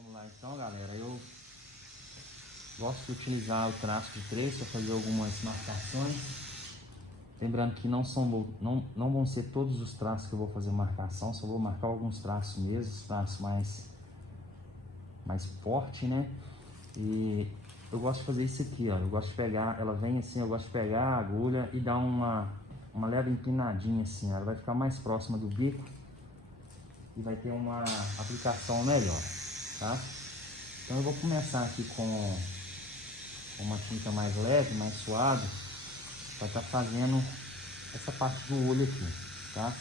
Vamos lá então, galera. Eu gosto de utilizar o traço de três para fazer algumas marcações. Lembrando que não vão ser todos os traços que eu vou fazer marcação, só vou marcar alguns traços mesmo, os traços mais forte, né? E eu gosto de fazer isso aqui, ó. Eu gosto de pegar, ela vem assim, eu gosto de pegar a agulha e dar uma leve empinadinha assim, ela vai ficar mais próxima do bico e vai ter uma aplicação melhor, tá? Então eu vou começar aqui com uma tinta mais leve, mais suave, para estar fazendo essa parte do olho aqui, tá?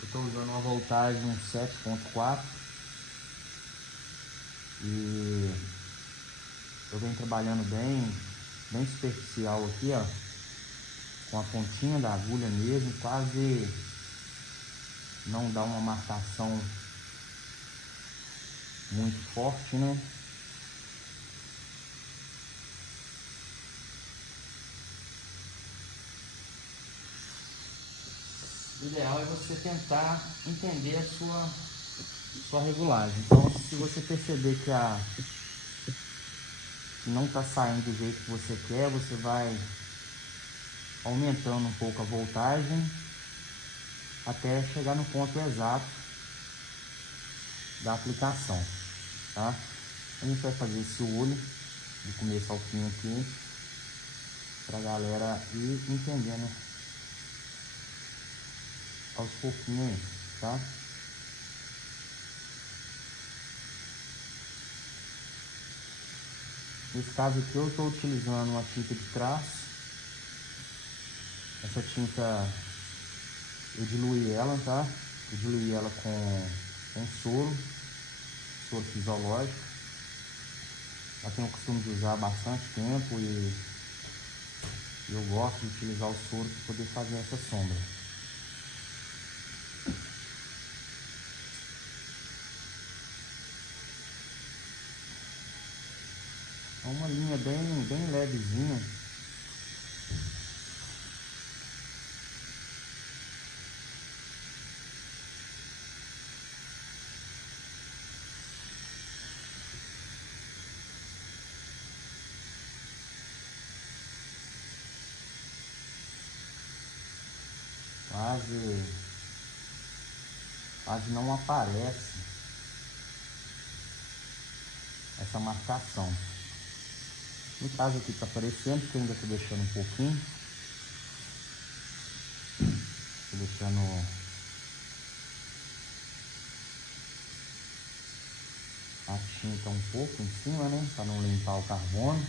Eu estou usando uma voltagem 7.4 e eu venho trabalhando bem superficial aqui, ó, com a pontinha da agulha mesmo, quase não dá uma marcação muito forte, né? O ideal é você tentar entender a sua regulagem. Então, se você perceber que não está saindo do jeito que você quer, você vai aumentando um pouco a voltagem até chegar no ponto exato da aplicação, tá? A gente vai fazer esse olho do começo ao fim aqui, para a galera ir entendendo aos pouquinhos aí, tá? Nesse caso aqui eu estou utilizando uma tinta de traço. Essa tinta eu diluí ela, tá? Eu diluí ela com soro fisiológico. Eu tenho o costume de usar há bastante tempo e eu gosto de utilizar o soro para poder fazer essa sombra. É uma linha bem levezinha. Quase não aparece essa marcação. No caso aqui está aparecendo, que eu ainda estou deixando um pouquinho. Estou deixando a tinta um pouco em cima, né? Para não limpar o carbono.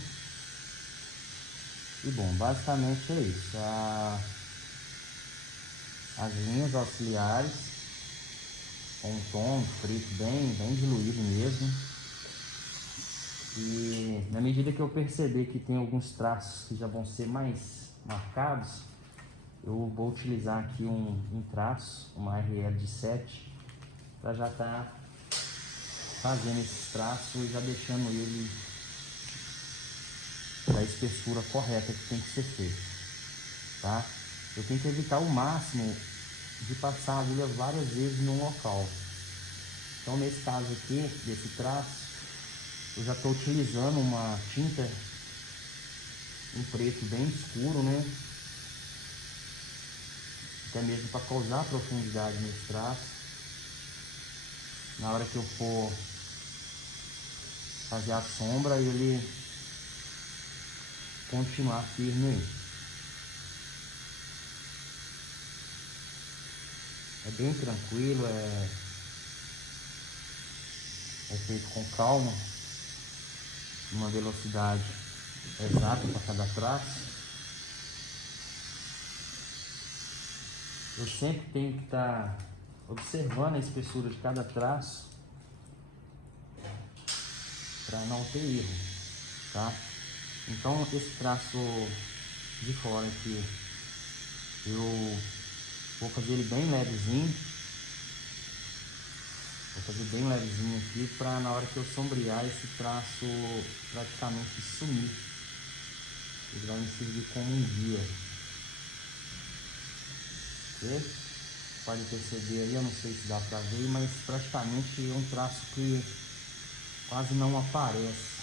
E bom, basicamente é isso. As linhas auxiliares com um tom preto bem diluído mesmo. E na medida que eu perceber que tem alguns traços que já vão ser mais marcados, eu vou utilizar aqui um traço, uma RL de 7, para já estar fazendo esses traços e já deixando ele da espessura correta que tem que ser feito, tá? Eu tenho que evitar o máximo de passar a agulha várias vezes no local. Então nesse caso aqui, desse traço, eu já estou utilizando uma tinta em preto bem escuro, né? Até mesmo para causar profundidade nesse traço. Na hora que eu for fazer a sombra, ele continuar firme aí. É bem tranquilo, é feito com calma, uma velocidade exata para cada traço. Eu sempre tenho que estar observando a espessura de cada traço para não ter erro, tá? Então esse traço de fora aqui, eu vou fazer ele bem levezinho. Vou fazer bem levezinho aqui para na hora que eu sombrear esse traço praticamente sumir. Ele vai me servir como um guia. Ok? pode perceber aí, eu não sei se dá pra ver, mas praticamente é um traço que quase não aparece.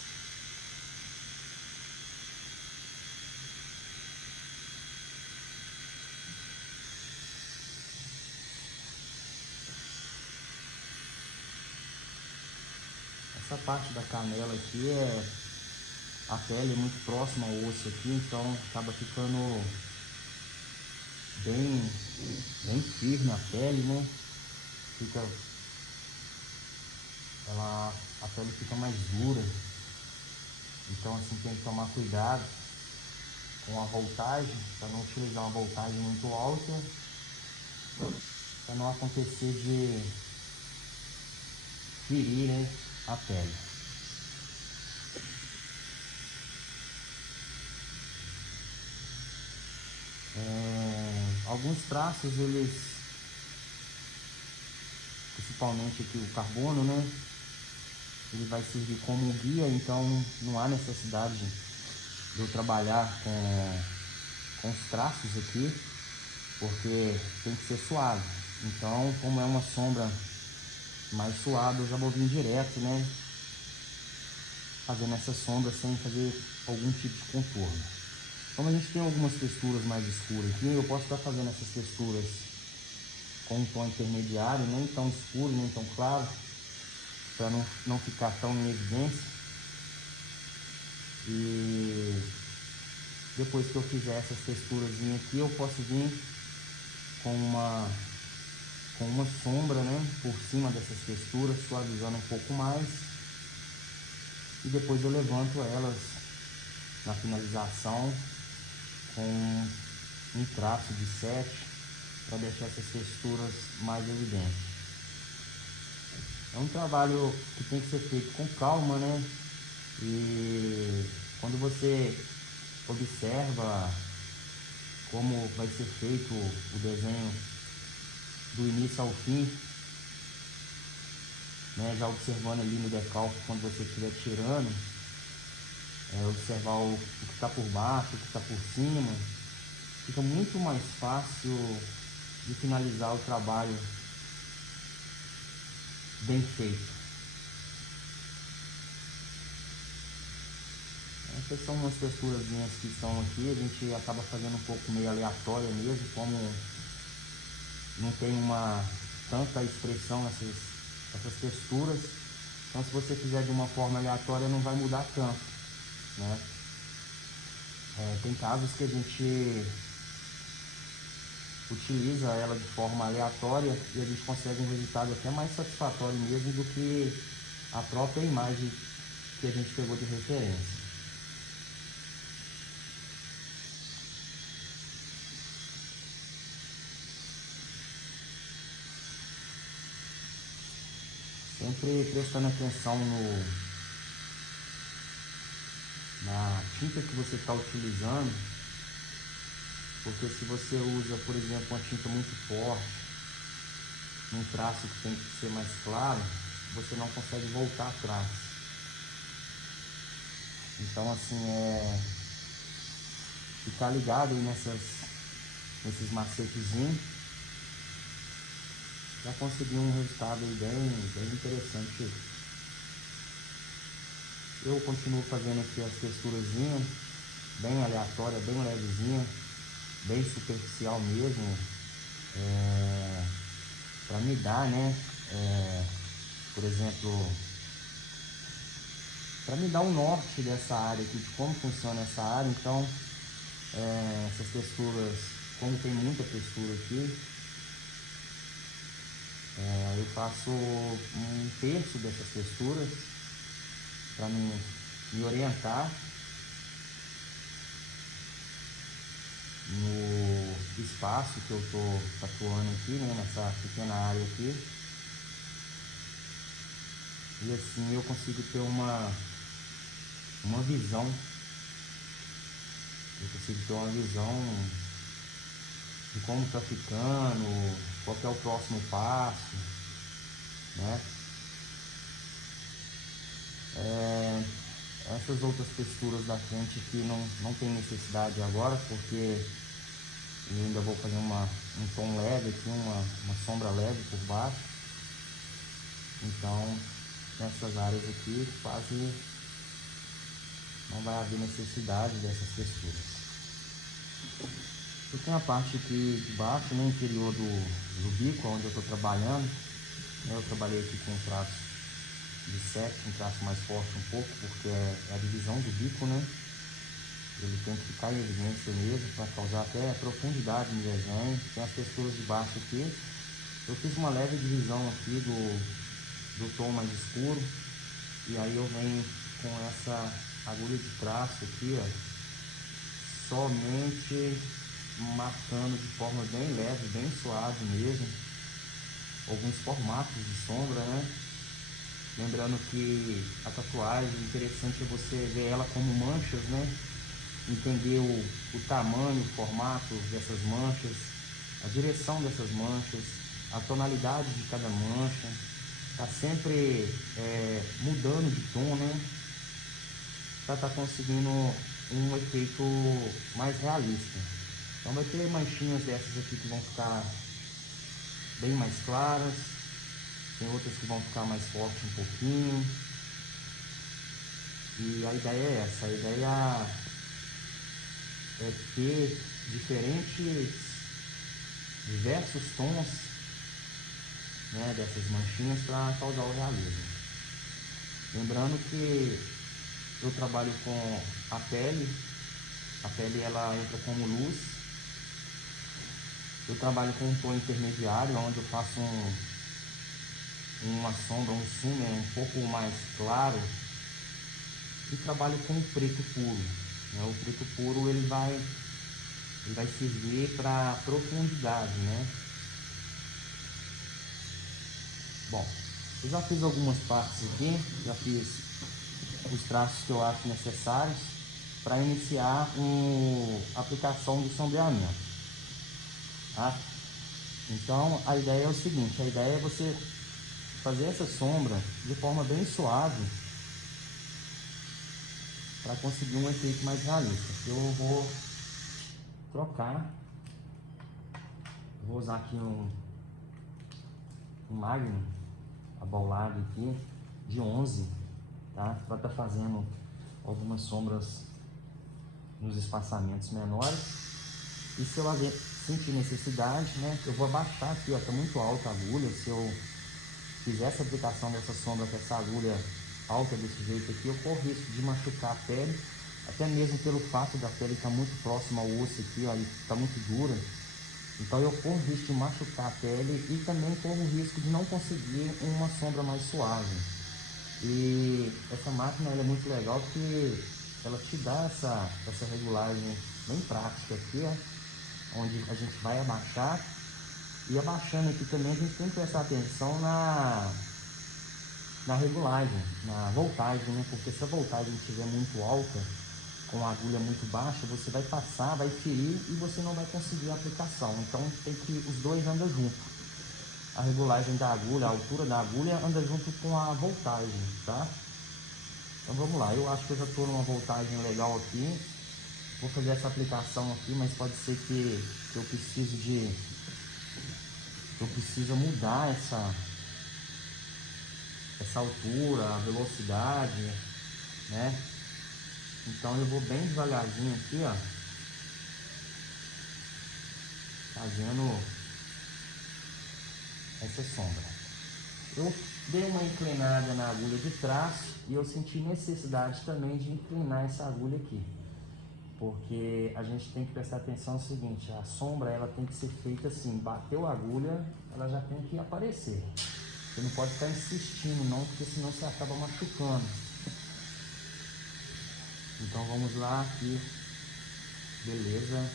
Essa parte da canela aqui a pele é muito próxima ao osso aqui, então acaba ficando bem firme a pele, né? A pele fica mais dura, então assim tem que tomar cuidado com a voltagem, para não utilizar uma voltagem muito alta, para não acontecer de ferir, né, a pele. Alguns traços, eles, principalmente aqui o carbono, né, ele vai servir como guia, então não há necessidade de eu trabalhar com os traços aqui, porque tem que ser suave. Então, como é uma sombra mais suave, eu já vou vir direto, né, fazendo essa sombra sem fazer algum tipo de contorno. Como a gente tem algumas texturas mais escuras aqui, eu posso estar fazendo essas texturas com um tom intermediário, nem tão escuro, nem tão claro, para não ficar tão em evidência. E depois que eu fizer essas texturas aqui, eu posso vir com uma sombra, né, por cima dessas texturas, suavizando um pouco mais. E depois eu levanto elas na finalização com um traço de 7 para deixar essas texturas mais evidentes. É um trabalho que tem que ser feito com calma, né? E quando você observa como vai ser feito o desenho do início ao fim, né? Já observando ali no decalque, quando você estiver tirando, observar o que está por baixo, o que está por cima, fica muito mais fácil de finalizar o trabalho bem feito. Essas são umas texturas que estão aqui, a gente acaba fazendo um pouco meio aleatória mesmo, como não tem tanta expressão essas texturas, então se você fizer de uma forma aleatória não vai mudar tanto, né? Tem casos que a gente utiliza ela de forma aleatória e a gente consegue um resultado até mais satisfatório mesmo do que a própria imagem que a gente pegou de referência. Sempre prestando atenção na tinta que você está utilizando, porque se você usa, por exemplo, uma tinta muito forte, num traço que tem que ser mais claro, você não consegue voltar atrás. Então, assim, ficar ligado aí nesses macetezinhos, já consegui um resultado aí bem interessante. Eu continuo fazendo aqui as texturazinhas, bem aleatória, bem levezinha, bem superficial mesmo, para me dar, né, por exemplo, para me dar um norte dessa área aqui, de como funciona essa área. Então, essas texturas, como tem muita textura aqui, eu faço um terço dessas texturas para me orientar no espaço que eu estou tatuando aqui, né, nessa pequena área aqui. E assim eu consigo ter uma visão, de como está ficando, qual que é o próximo passo, né? Essas outras texturas da frente aqui não tem necessidade agora, porque E ainda vou fazer um tom leve aqui, uma sombra leve por baixo. Então, nessas áreas aqui quase não vai haver necessidade dessas texturas. Eu tenho a parte aqui de baixo, no interior do bico, onde eu estou trabalhando. Eu trabalhei aqui com um traço de 7, um traço mais forte um pouco, porque é a divisão do bico, né? Ele tem que ficar em evidência mesmo, para causar até profundidade no desenho. Tem as texturas de baixo aqui. Eu fiz uma leve divisão aqui do tom mais escuro. E aí eu venho com essa agulha de traço aqui, ó, somente marcando de forma bem leve, bem suave mesmo, alguns formatos de sombra, né? Lembrando que a tatuagem, o interessante é você ver ela como manchas, né? Entender o tamanho, o formato dessas manchas, a direção dessas manchas, a tonalidade de cada mancha, tá sempre mudando de tom, né? Para tá conseguindo um efeito mais realista. Então vai ter manchinhas dessas aqui que vão ficar bem mais claras, tem outras que vão ficar mais fortes um pouquinho. E a ideia é essa, a ideia é ter diversos tons, né, dessas manchinhas para causar o realismo. Lembrando que eu trabalho com a pele ela entra como luz. Eu trabalho com um tom intermediário, onde eu faço uma sombra, um shimmer um pouco mais claro, e trabalho com o preto puro, né? O preto puro ele vai servir para profundidade, né? Bom, eu já fiz algumas partes aqui, já fiz os traços que eu acho necessários para iniciar a aplicação do sombreamento, tá? Então a ideia é o seguinte, a ideia é você fazer essa sombra de forma bem suave para conseguir um efeito mais realista. Eu vou trocar, vou usar aqui um Magnum abaulado aqui de 11, tá? Para estar fazendo algumas sombras nos espaçamentos menores. E se eu sentir necessidade, né, eu vou abaixar aqui, ó, tá muito alta a agulha. Se eu fizer essa aplicação dessa sombra com essa agulha alta desse jeito aqui, eu corro risco de machucar a pele, até mesmo pelo fato da pele estar muito próxima ao osso aqui, ó, e tá muito dura. Então eu corro risco de machucar a pele e também corro risco de não conseguir uma sombra mais suave. E essa máquina ela é muito legal porque ela te dá essa regulagem bem prática aqui, ó, onde a gente vai abaixar. E abaixando aqui também a gente tem que prestar atenção na regulagem, na voltagem, né? Porque se a voltagem estiver muito alta, com a agulha muito baixa, você vai passar, vai ferir e você não vai conseguir a aplicação. Então tem que os dois andam juntos. A regulagem da agulha, a altura da agulha anda junto com a voltagem, tá? Então vamos lá, eu acho que eu já estou numa voltagem legal aqui. Vou fazer essa aplicação aqui, mas pode ser que eu precise mudar essa altura, a velocidade, né? Então eu vou bem devagarzinho aqui, ó, fazendo essa sombra. Eu dei uma inclinada na agulha de traço e eu senti necessidade também de inclinar essa agulha aqui, porque a gente tem que prestar atenção no seguinte, a sombra ela tem que ser feita assim, bateu a agulha, ela já tem que aparecer. Você não pode ficar insistindo não, porque senão você acaba machucando. Então vamos lá aqui, beleza,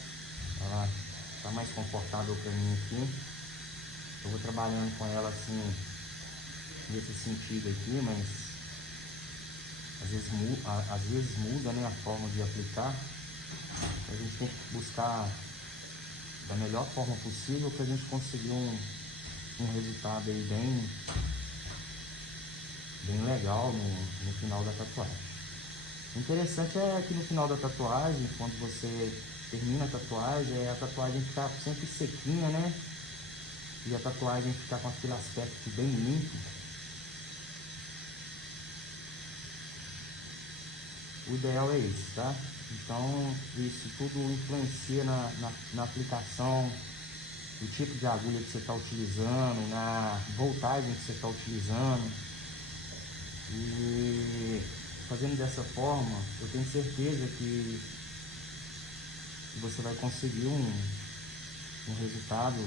ela está mais confortável para mim aqui. Eu vou trabalhando com ela assim, nesse sentido aqui, mas às vezes muda, né, a forma de aplicar. A gente tem que buscar da melhor forma possível para a gente conseguir um resultado aí bem legal no final da tatuagem. O interessante é que no final da tatuagem, quando você termina a tatuagem ficar sempre sequinha, né? E a tatuagem ficar com aquele aspecto bem limpo. O ideal é isso, tá? Então, isso tudo influencia na aplicação, o tipo de agulha que você está utilizando, na voltagem que você está utilizando. E fazendo dessa forma, eu tenho certeza que você vai conseguir um resultado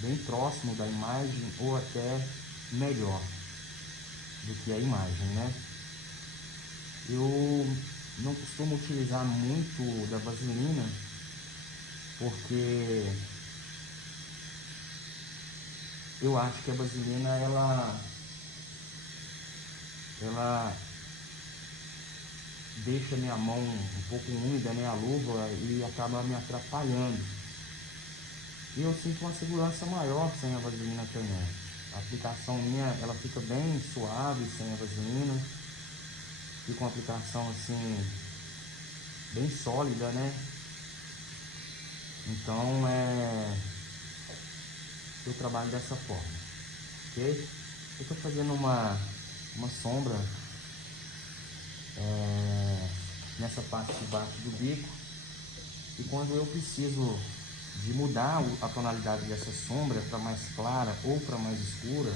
bem próximo da imagem ou até melhor do que a imagem, né? Eu não costumo utilizar muito da vaselina porque eu acho que a vaselina ela deixa minha mão um pouco úmida, né, a luva, e acaba me atrapalhando. E eu sinto uma segurança maior sem a vaselina também. A aplicação minha, ela fica bem suave sem a vaselina. Fica uma aplicação assim, bem sólida, né? Então, eu trabalho dessa forma, ok? Eu estou fazendo uma sombra nessa parte de baixo do bico. E quando eu preciso de mudar a tonalidade dessa sombra para mais clara ou para mais escura,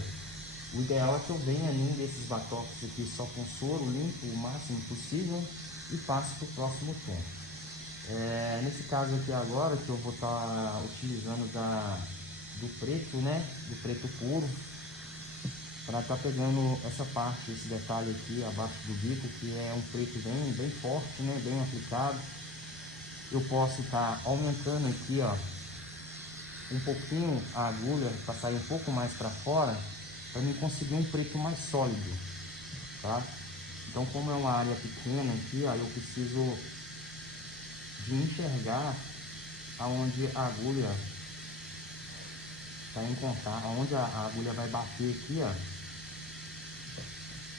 o ideal é que eu venha em um desses batoques aqui só com soro, limpo o máximo possível e passo para o próximo tom. Nesse caso aqui agora, que eu vou estar utilizando do preto, né, do preto puro, para estar pegando essa parte, esse detalhe aqui abaixo do bico, que é um preto bem forte, né, bem aplicado. Eu posso estar aumentando aqui, ó, um pouquinho a agulha para sair um pouco mais para fora, para mim conseguir um preto mais sólido, tá? Então, como é uma área pequena aqui, ó, eu preciso de enxergar aonde a agulha está em contato, aonde a agulha vai bater aqui, ó,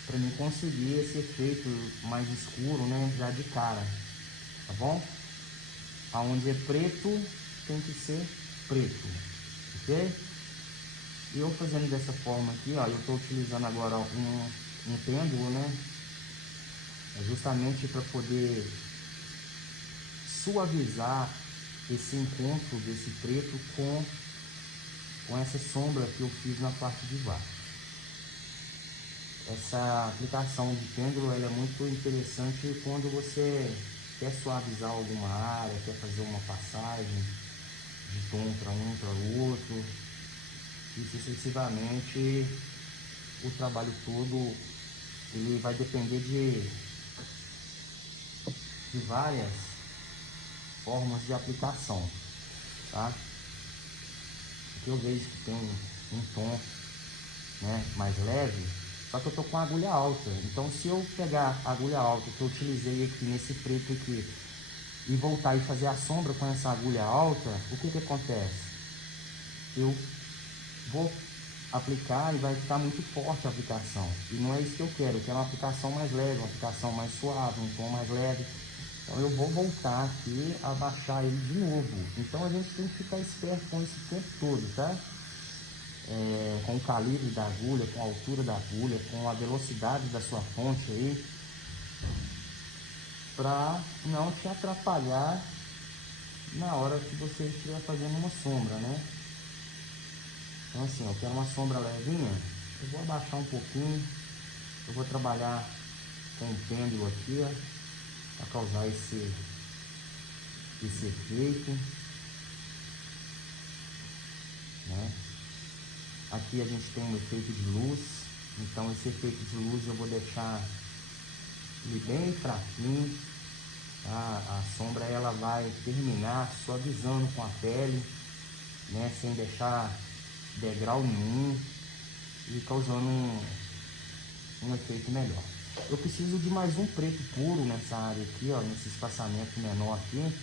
para mim conseguir esse efeito mais escuro, né, já de cara, tá bom? Aonde é preto, tem que ser preto, ok? E eu fazendo dessa forma aqui, ó, eu estou utilizando agora um pêndulo, né? Justamente para poder suavizar esse encontro desse preto com essa sombra que eu fiz na parte de baixo. Essa aplicação de pêndulo ela é muito interessante quando você quer suavizar alguma área, quer fazer uma passagem de tom para um para o outro, e sucessivamente o trabalho todo ele vai depender de várias formas de aplicação, tá? Aqui eu vejo que tem um tom, né, mais leve, só que eu tô com a agulha alta. Então, se eu pegar a agulha alta que eu utilizei aqui nesse preto aqui e voltar e fazer a sombra com essa agulha alta, o que que acontece? Eu vou aplicar e vai ficar muito forte a aplicação. E não é isso que eu quero uma aplicação mais leve, uma aplicação mais suave, um tom mais leve. Então eu vou voltar aqui a baixar ele de novo. Então a gente tem que ficar esperto com isso o tempo todo, tá? Com o calibre da agulha, com a altura da agulha, com a velocidade da sua ponte aí, para não te atrapalhar na hora que você estiver fazendo uma sombra, né? Então assim, eu quero uma sombra levinha, eu vou abaixar um pouquinho, eu vou trabalhar com o pêndulo aqui, ó, para causar esse efeito, né? Aqui a gente tem um efeito de luz, então esse efeito de luz eu vou deixar ele bem fraquinho, tá? A sombra ela vai terminar suavizando com a pele, né? Sem deixar degrau nenhum e causando um efeito melhor. Eu preciso de mais um preto puro nessa área aqui, ó, nesse espaçamento menor aqui,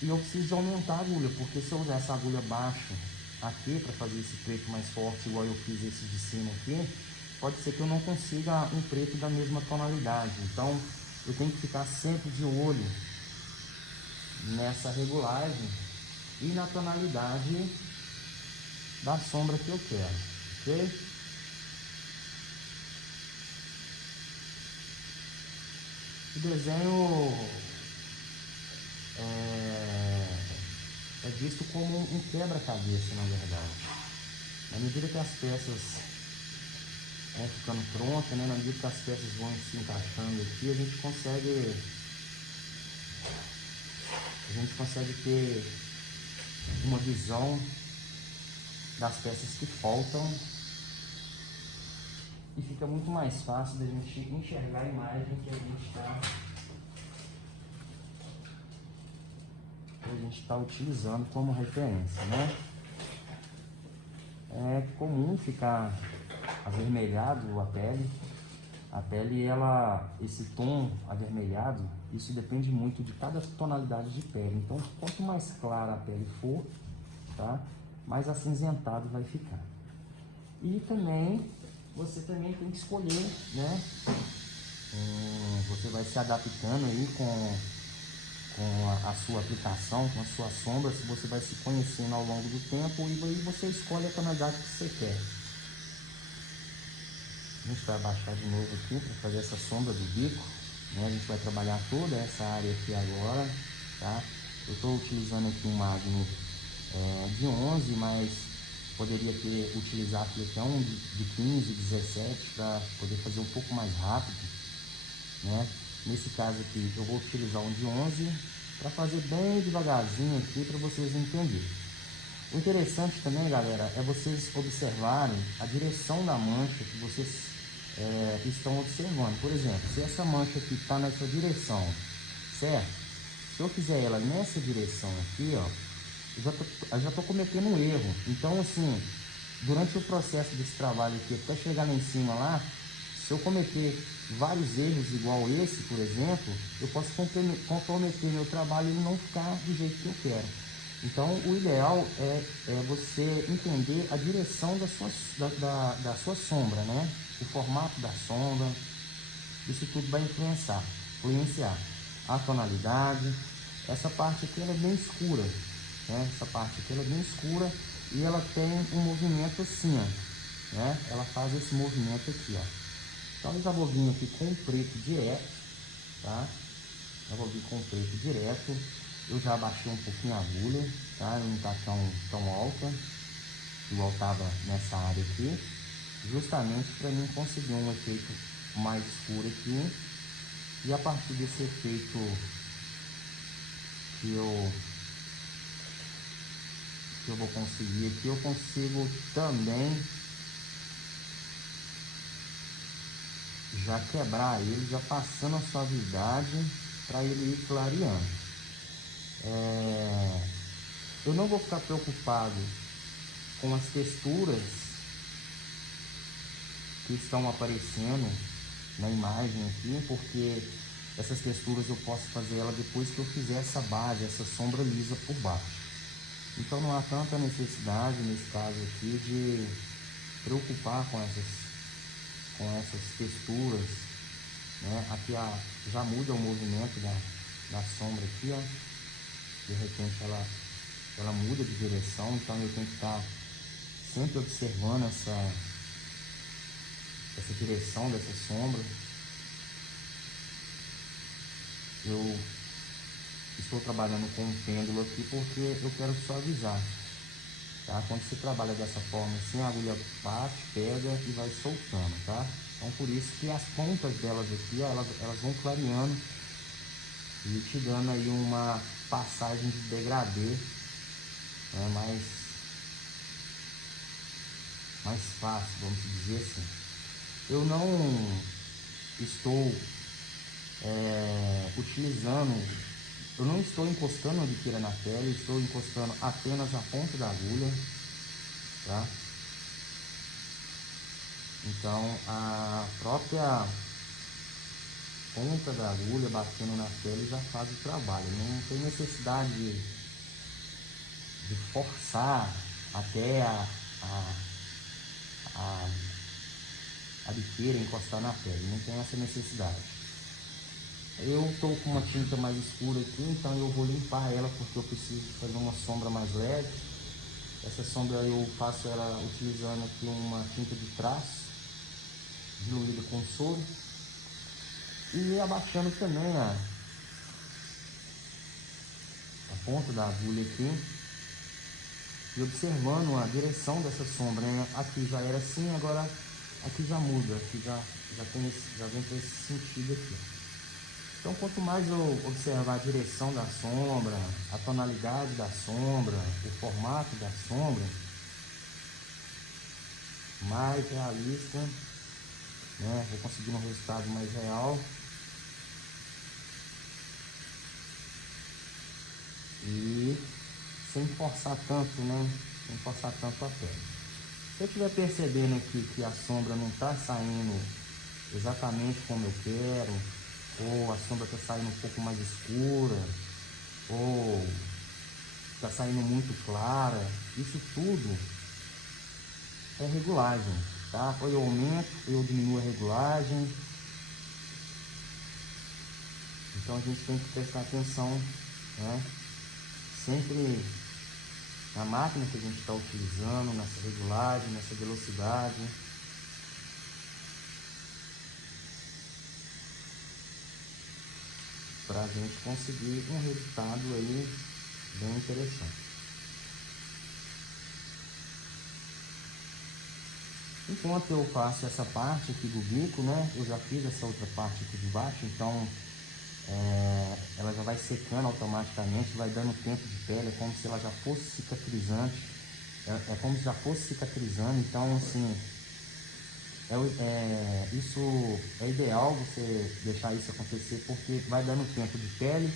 e eu preciso de aumentar a agulha, porque se eu usar essa agulha baixa aqui para fazer esse preto mais forte, igual eu fiz esse de cima aqui, pode ser que eu não consiga um preto da mesma tonalidade. Então eu tenho que ficar sempre de olho nessa regulagem e na tonalidade da sombra que eu quero, ok? O desenho é visto como um quebra-cabeça, na verdade. Na medida que as peças vão ficando prontas, né, na medida que as peças vão se encaixando aqui, a gente consegue ter uma visão das peças que faltam e fica muito mais fácil da gente enxergar a imagem que a gente está utilizando como referência, né? É comum ficar avermelhado a pele. A pele, esse tom avermelhado, isso depende muito de cada tonalidade de pele. Então, quanto mais clara a pele for, tá, mais acinzentado vai ficar. E também, você também tem que escolher, né? Você vai se adaptando aí com a sua aplicação, com a sua sombra, se você vai se conhecendo ao longo do tempo e aí você escolhe a tonalidade que você quer. A gente vai abaixar de novo aqui para fazer essa sombra do bico, né? A gente vai trabalhar toda essa área aqui agora, tá? Eu estou utilizando aqui um Magnum de 11, mas poderia ter utilizado até um de 15, 17 para poder fazer um pouco mais rápido, né? Nesse caso aqui eu vou utilizar um de 11 para fazer bem devagarzinho aqui para vocês entenderem. O interessante também, galera, é vocês observarem a direção da mancha que vocês estão observando. Por exemplo, se essa mancha aqui está nessa direção, certo? Se eu fizer ela nessa direção aqui, ó, eu já tô cometendo um erro. Então, assim, durante o processo desse trabalho aqui, até chegar lá em cima lá, se eu cometer vários erros igual esse, por exemplo, eu posso comprometer meu trabalho e não ficar do jeito que eu quero. Então, o ideal é você entender a direção da sua sombra, né? O formato da sombra, isso tudo vai influenciar a tonalidade. Essa parte aqui ela é bem escura, né? Essa parte aqui ela é bem escura e ela tem um movimento assim, ó, né? Ela faz esse movimento aqui, ó. Então eu já vou vir aqui com o preto direto, tá? Já vou vir com o preto direto. Eu já abaixei um pouquinho a agulha, tá? Não tá tão alta, igual tava nessa área aqui, justamente para mim conseguir um efeito mais escuro aqui. E a partir desse efeito que eu vou conseguir aqui, eu consigo também já quebrar ele, já passando a suavidade para ele ir clareando. Eu não vou ficar preocupado com as texturas que estão aparecendo na imagem aqui, porque essas texturas eu posso fazer ela depois que eu fizer essa base, essa sombra lisa por baixo. Então não há tanta necessidade nesse caso aqui de preocupar com essas texturas, né? Aqui já muda o movimento da sombra aqui, ó. De repente ela muda de direção, então eu tenho que estar sempre observando essa direção dessa sombra. Eu estou trabalhando com um pêndulo aqui porque eu quero suavizar, tá? Quando você trabalha dessa forma assim, a agulha bate, pega e vai soltando, tá? Então por isso que as pontas delas aqui, ó, elas vão clareando e te dando aí uma passagem de degradê, né, mais fácil, vamos dizer assim. Eu não estou eu não estou encostando a biqueira na pele, estou encostando apenas a ponta da agulha, tá? Então a própria ponta da agulha batendo na pele já faz o trabalho, não tem necessidade de forçar até a biqueira encostar na pele, não tem essa necessidade. Eu estou com uma tinta mais escura aqui, então eu vou limpar ela porque eu preciso fazer uma sombra mais leve. Essa sombra eu faço ela utilizando aqui uma tinta de traço, diluída com soro. E abaixando também a ponta da agulha aqui. E observando a direção dessa sombra, né? Aqui já era assim, agora aqui já muda, aqui já vem para esse sentido aqui. Então, quanto mais eu observar a direção da sombra, a tonalidade da sombra, o formato da sombra, mais realista, né? Vou conseguir um resultado mais real. E sem forçar tanto, né? Sem forçar tanto a pele. Se eu estiver percebendo aqui que a sombra não está saindo exatamente como eu quero, ou a sombra está saindo um pouco mais escura, ou está saindo muito clara, isso tudo é regulagem, tá? Ou eu aumento, ou eu diminuo a regulagem. Então a gente tem que prestar atenção, né? Sempre na máquina que a gente está utilizando, nessa regulagem, nessa velocidade. Para a gente conseguir um resultado aí bem interessante. Enquanto eu faço essa parte aqui do bico, né, eu já fiz essa outra parte aqui de baixo, então ela já vai secando automaticamente, vai dando tempo de pele, é como se ela já fosse cicatrizante, é como se já fosse cicatrizando, então assim, isso é ideal você deixar isso acontecer, porque vai dando tempo de pele,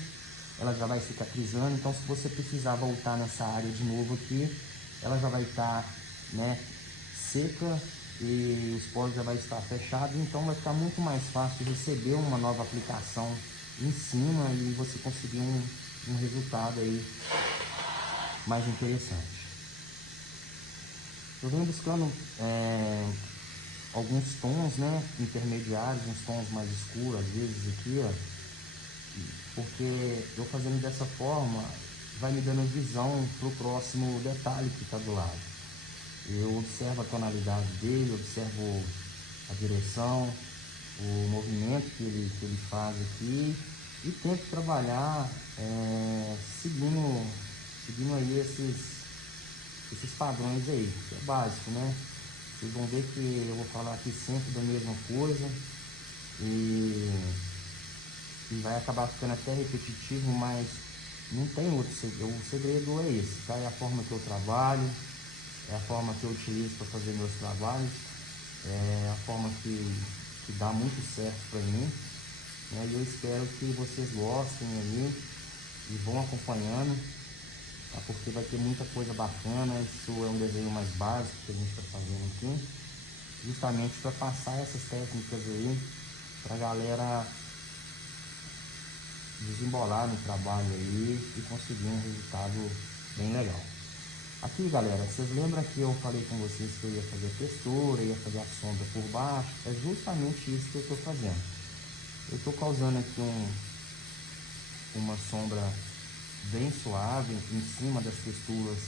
ela já vai cicatrizando, então se você precisar voltar nessa área de novo aqui, ela já vai estar, né, seca e os poros já vai estar fechados, então vai ficar muito mais fácil de receber uma nova aplicação em cima e você conseguir um resultado aí mais interessante. Eu venho buscando alguns tons, né, intermediários, uns tons mais escuros, às vezes aqui, ó, porque eu fazendo dessa forma vai me dando visão para o próximo detalhe que está do lado. Eu observo a tonalidade dele, observo a direção, o movimento que ele faz aqui e tento trabalhar seguindo aí esses padrões aí, que é básico, né? Vocês vão ver que eu vou falar aqui sempre da mesma coisa e vai acabar ficando até repetitivo, mas não tem outro segredo. O segredo é esse, tá? É a forma que eu trabalho, é a forma que eu utilizo para fazer meus trabalhos, é a forma que dá muito certo para mim, né? E eu espero que vocês gostem aí e vão acompanhando, tá? Porque vai ter muita coisa bacana. Isso é um desenho mais básico que a gente está fazendo aqui, justamente para passar essas técnicas aí para a galera desembolar no trabalho aí e conseguir um resultado bem legal. Aqui, galera, vocês lembram que eu falei com vocês que eu ia fazer textura, ia fazer a sombra por baixo? É justamente isso que eu estou fazendo. Eu estou causando aqui uma sombra bem suave em cima das texturas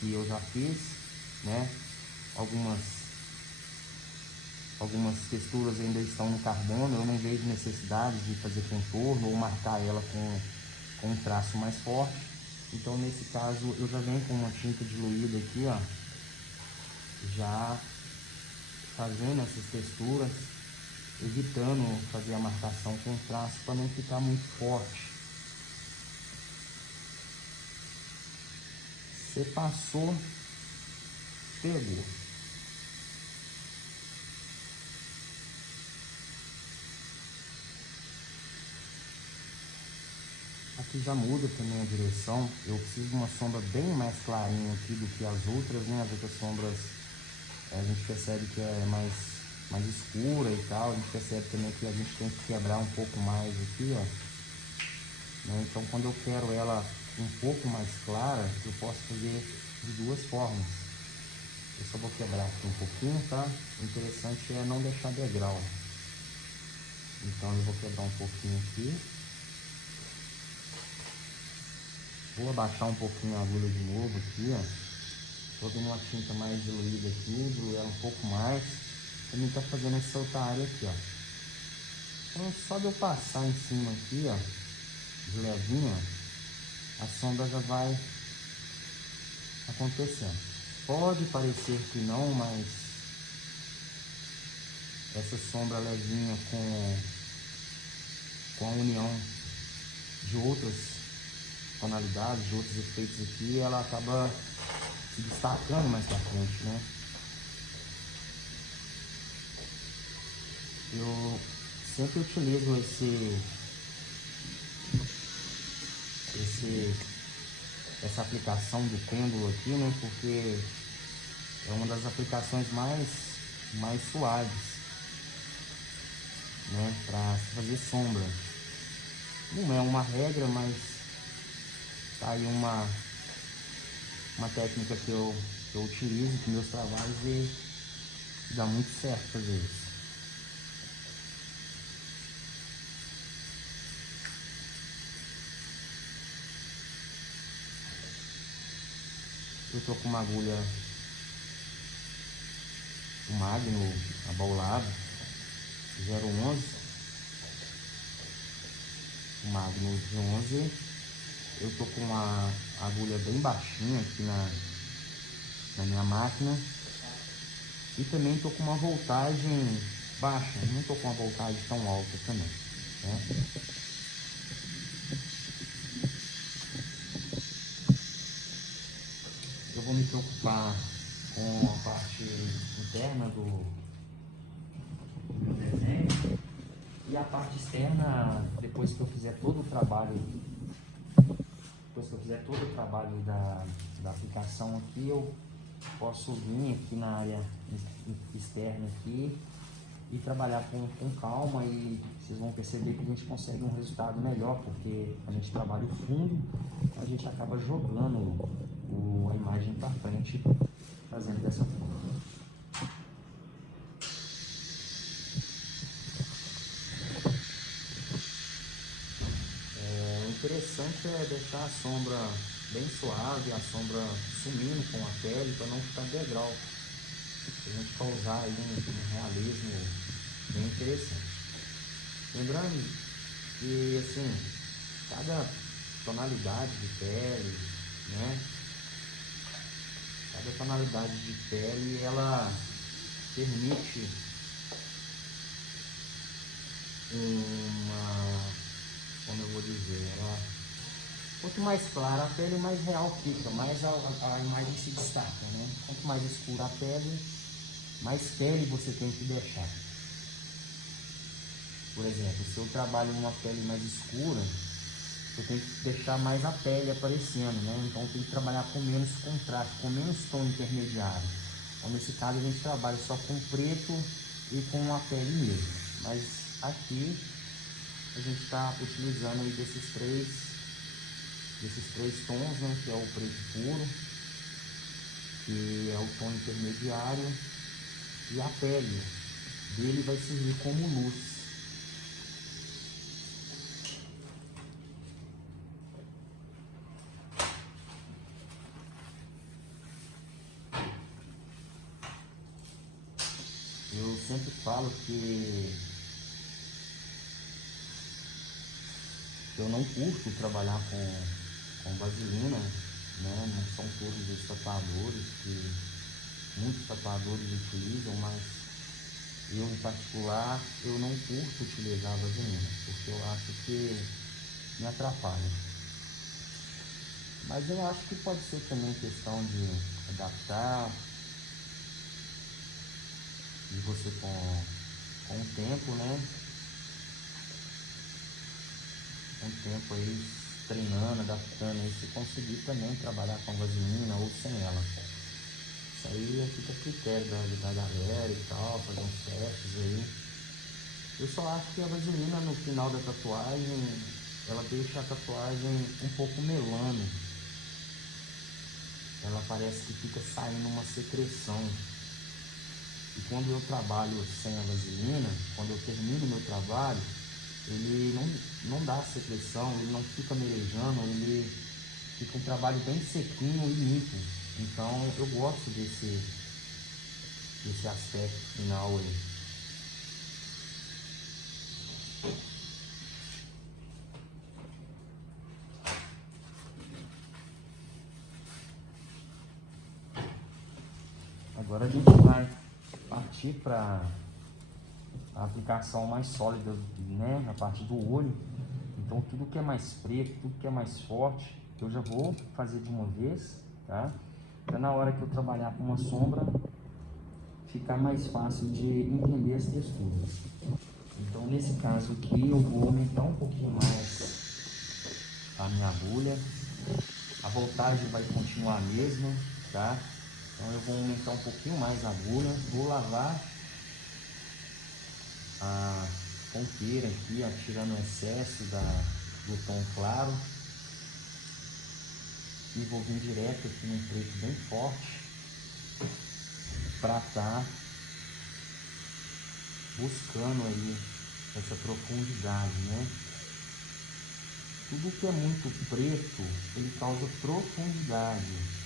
que eu já fiz, né? Algumas texturas ainda estão no carbono, eu não vejo necessidade de fazer contorno ou marcar ela com um traço mais forte. Então nesse caso eu já venho com uma tinta diluída aqui, ó, já fazendo essas texturas, evitando fazer a marcação com traço para não ficar muito forte. Você passou, pegou. Aqui já muda também a direção. Eu preciso de uma sombra bem mais clarinha aqui do que as outras, né? As outras sombras a gente percebe que é mais escura e tal. A gente percebe também que a gente tem que quebrar um pouco mais aqui, ó, né? Então quando eu quero ela um pouco mais clara, eu posso fazer de duas formas. Eu só vou quebrar aqui um pouquinho, tá? O interessante é não deixar degrau. Então eu vou quebrar um pouquinho aqui. Vou abaixar um pouquinho a agulha de novo aqui, ó. Tô vendo uma tinta mais diluída aqui, diluir ela um pouco mais. Também tá fazendo essa outra área aqui, ó. Então só de eu passar em cima aqui, ó, de levinho, ó, a sombra já vai acontecendo. Pode parecer que não, mas essa sombra levinha com a união de outras tonalidades, de outros efeitos aqui, ela acaba se destacando mais pra frente, né? Eu sempre utilizo essa aplicação do pêndulo aqui, né? Porque é uma das aplicações mais suaves, né? Para fazer sombra. Não é uma regra, mas tá aí uma técnica que eu utilizo com meus trabalhos e dá muito certo fazer isso. Eu tô com uma agulha, o Magno abaulado 011, o Magno de 11. Eu tô com uma agulha bem baixinha aqui na minha máquina e também tô com uma voltagem baixa, não tô com uma voltagem tão alta também, né? Eu vou me preocupar com a parte interna do meu desenho e a parte externa, depois que eu fizer todo o trabalho, da aplicação aqui, eu posso vir aqui na área externa aqui e trabalhar com calma, e vocês vão perceber que a gente consegue um resultado melhor, porque a gente trabalha o fundo, a gente acaba jogando a imagem para frente, fazendo dessa forma. O interessante é deixar a sombra bem suave, a sombra sumindo com a pele, para não ficar degrau, para a gente causar aí um realismo bem interessante. Lembrando que, assim, cada tonalidade de pele, né? Cada tonalidade de pele, ela permite como eu vou dizer, quanto mais clara a pele, mais real fica, mais a imagem se destaca, né? Quanto mais escura a pele, mais pele você tem que deixar. Por exemplo, se eu trabalho numa pele mais escura, eu tenho que deixar mais a pele aparecendo, né? Então eu tenho que trabalhar com menos contraste, com menos tom intermediário. Então nesse caso a gente trabalha só com preto e com a pele mesmo. Mas aqui a gente está utilizando aí desses três tons, né? Que é o preto puro, que é o tom intermediário, e a pele dele vai servir como luz. Eu sempre falo que eu não curto trabalhar com vaselina, né? Não são todos os tatuadores que muitos tatuadores utilizam, mas eu em particular eu não curto utilizar a vaselina, porque eu acho que me atrapalha. Mas eu acho que pode ser também questão de adaptar, e você com o tempo, né? Com o tempo aí treinando, adaptando, aí você conseguir também trabalhar com vaselina ou sem ela. Isso aí fica a critério da galera e tal, fazer uns testes aí. Eu só acho que a vaselina no final da tatuagem, ela deixa a tatuagem um pouco melando. Ela parece que fica saindo uma secreção. E quando eu trabalho sem a vaselina, quando eu termino meu trabalho, ele não dá secreção, ele não fica merejando, ele fica um trabalho bem sequinho e limpo. Então eu gosto desse aspecto final aí. Agora a gente vai partir para a aplicação mais sólida, né, na parte do olho. Então tudo que é mais preto, tudo que é mais forte, eu já vou fazer de uma vez, tá? Para na hora que eu trabalhar com uma sombra, ficar mais fácil de entender as texturas. Então nesse caso aqui eu vou aumentar um pouquinho mais a minha agulha. A voltagem vai continuar a mesma, tá? Então eu vou aumentar um pouquinho mais a agulha, vou lavar a ponteira aqui, tirando o excesso do tom claro, e vou vir direto aqui num preto bem forte para estar buscando aí essa profundidade, né? Tudo que é muito preto, ele causa profundidade.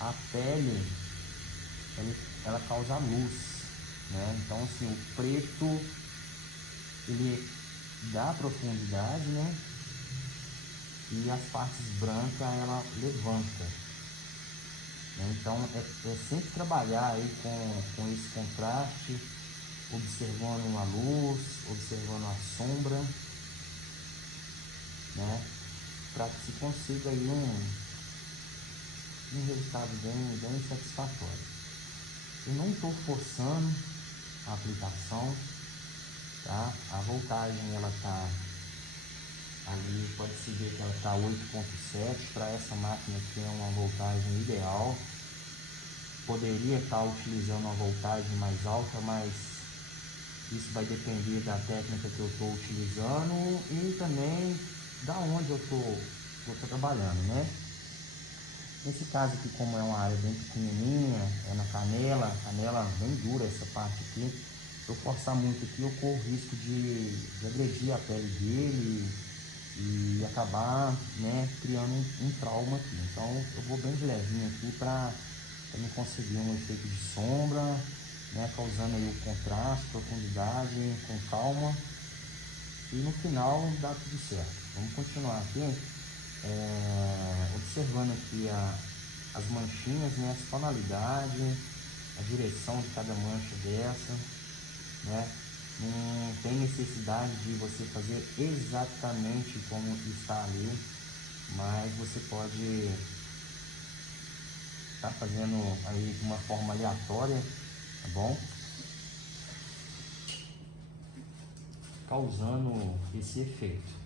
A pele, ela causa luz, né? Então assim, o preto, ele dá profundidade, né? E as partes brancas ela levanta, né? Então é sempre trabalhar aí com esse contraste, observando a luz, observando a sombra, né? Para que se consiga aí um resultado bem satisfatório. Eu não estou forçando a aplicação, tá? A voltagem ela tá ali, pode-se ver que ela está 8.7, para essa máquina aqui é uma voltagem ideal. Poderia estar utilizando uma voltagem mais alta, mas isso vai depender da técnica que eu estou utilizando e também da onde eu estou trabalhando, né? Nesse caso aqui, como é uma área bem pequenininha, é na canela bem dura essa parte aqui, se eu forçar muito aqui, eu corro risco de agredir a pele dele e acabar, né, criando um trauma aqui. Então eu vou bem de levinho aqui para me conseguir um efeito de sombra, né, causando aí o contraste, profundidade, com calma, e no final dá tudo certo. Vamos continuar aqui, observando aqui as manchinhas, né, as tonalidades, a direção de cada mancha dessa, né? Não tem necessidade de você fazer exatamente como está ali, mas você pode estar fazendo aí de uma forma aleatória, tá bom? Causando esse efeito.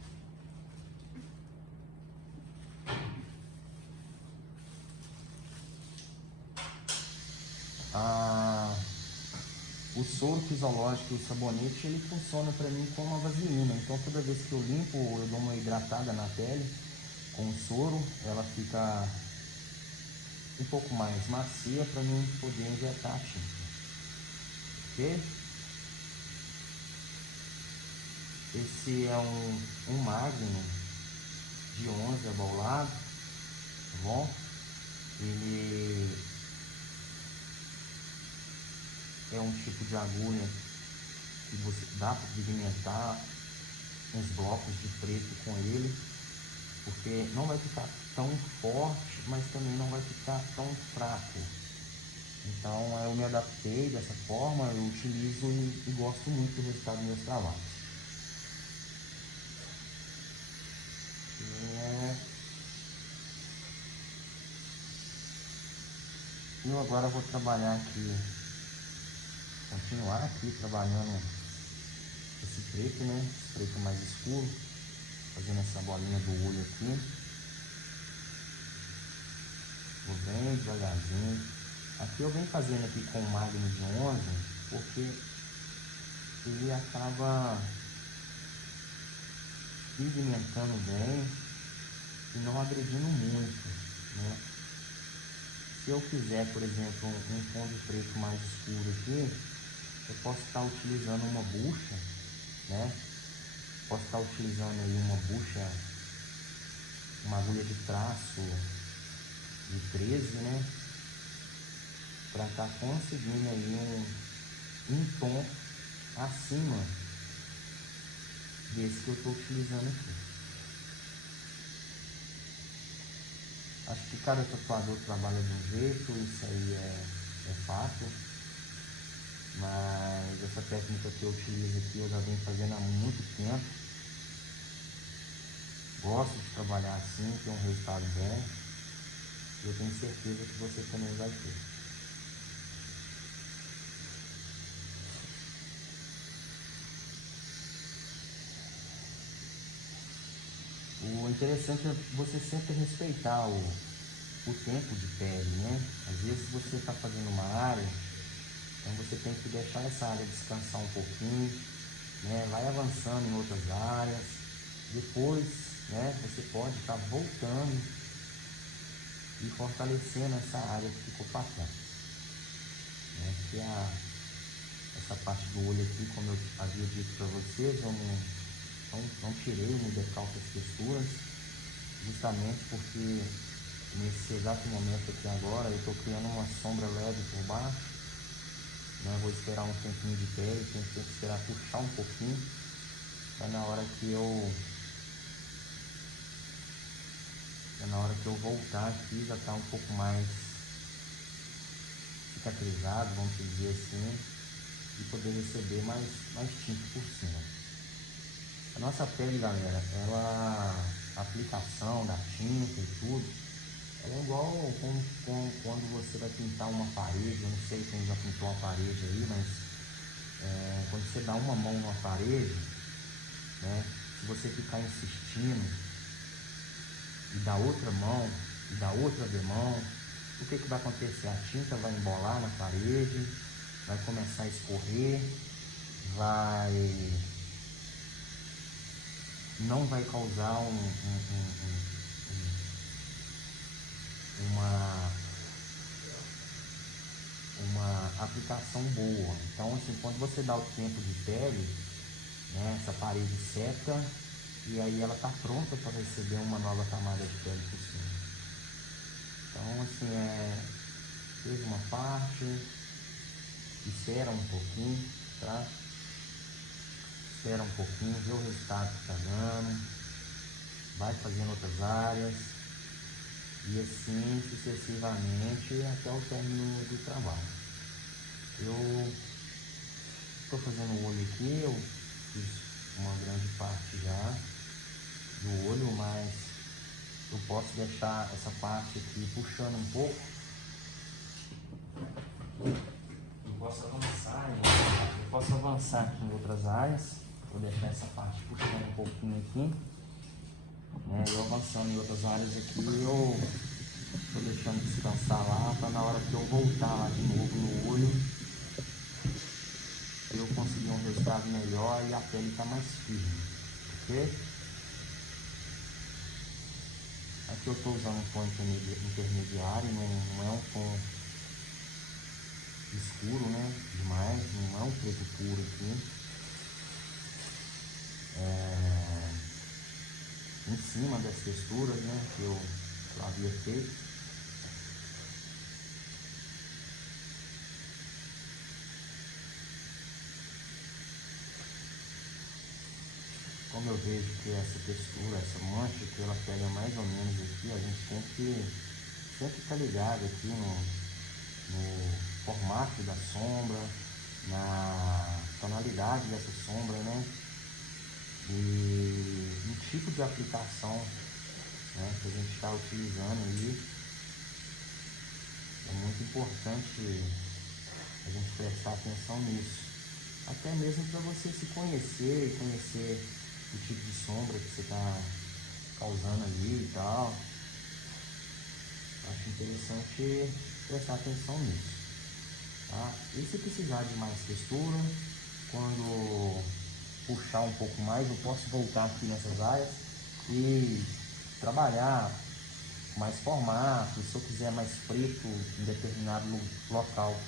O soro fisiológico e o sabonete, ele funciona para mim como uma vaselina. Então toda vez que eu limpo, eu dou uma hidratada na pele com o soro, ela fica um pouco mais macia para mim poder injetar a tinta. Ok? Esse é um Magnum de 11 abaulado, tá bom? Ele é um tipo de agulha que você dá para pigmentar uns blocos de preto com ele, porque não vai ficar tão forte, mas também não vai ficar tão fraco. Então eu me adaptei dessa forma, eu utilizo e gosto muito do resultado dos meus trabalhos. Eu agora vou trabalhar aqui, continuar aqui trabalhando esse preto, né? Esse preto mais escuro, fazendo essa bolinha do olho aqui. Vou bem devagarzinho. Aqui eu venho fazendo aqui com o Magnum de 11, porque ele acaba pigmentando bem e não agredindo muito, né? Se eu quiser, por exemplo, um tom de preto mais escuro aqui, eu posso estar utilizando uma bucha, né? Posso estar utilizando aí uma bucha, uma agulha de traço de 13, né? Para estar conseguindo aí um tom acima desse que eu estou utilizando aqui. Acho que cada tatuador trabalha de um jeito, isso aí é fato, mas essa técnica que eu utilizo aqui eu já venho fazendo há muito tempo. Gosto de trabalhar assim, tem um resultado bom, e eu tenho certeza que você também vai ter. O interessante é você sempre respeitar o tempo de pele, né? Às vezes você está fazendo uma área, então você tem que deixar essa área descansar um pouquinho, né? Vai avançando em outras áreas, depois, né, você pode estar voltando e fortalecendo essa área que ficou para trás, né? Porque essa parte do olho aqui, como eu havia dito para vocês, eu não tirei no decalque as texturas, justamente porque nesse exato momento aqui agora eu estou criando uma sombra leve por baixo, né? Vou esperar um tempinho de pele, tenho que esperar puxar um pouquinho, para na hora que eu voltar aqui já está um pouco mais cicatrizado, vamos dizer assim, e poder receber mais tinta por cima. A nossa pele, galera, a aplicação da tinta e tudo, ela é igual quando você vai pintar uma parede. Eu não sei quem já pintou uma parede aí, mas quando você dá uma mão numa parede, né, se você ficar insistindo e dá outra mão, e dá outra demão, o que vai acontecer? A tinta vai embolar na parede, vai começar a escorrer, não vai causar uma aplicação boa. Então, assim, quando você dá o tempo de pele, né, essa parede seca e aí ela está pronta para receber uma nova camada de pele por cima. Então, assim, fez uma parte, espera um pouquinho, tá? Espera um pouquinho, vê o resultado que está dando, vai fazendo outras áreas e assim sucessivamente até o término do trabalho. Eu estou fazendo o olho aqui, eu fiz uma grande parte já do olho, mas eu posso deixar essa parte aqui puxando um pouco. Eu posso avançar aqui em outras áreas. Vou deixar essa parte puxando um pouquinho aqui, né? Eu avançando em outras áreas aqui, eu estou deixando descansar lá, para na hora que eu voltar lá de novo no olho, eu conseguir um resultado melhor e a pele está mais firme, ok? Aqui eu estou usando um tom intermediário, não é um tom escuro, né? Demais, não é um preto puro aqui. Em cima das texturas, né, que eu havia feito. Como eu vejo que essa textura, essa mancha, que ela pega mais ou menos aqui, a gente tem que sempre estar ligado aqui no formato da sombra, na tonalidade dessa sombra, né? E no tipo de aplicação, né, que a gente está utilizando aí. É muito importante a gente prestar atenção nisso. Até mesmo para você se conhecer e conhecer o tipo de sombra que você está causando ali e tal. Acho interessante prestar atenção nisso. Tá? E se precisar de mais textura, quando puxar um pouco mais, eu posso voltar aqui nessas áreas e trabalhar mais formato, se eu quiser mais preto em determinado local,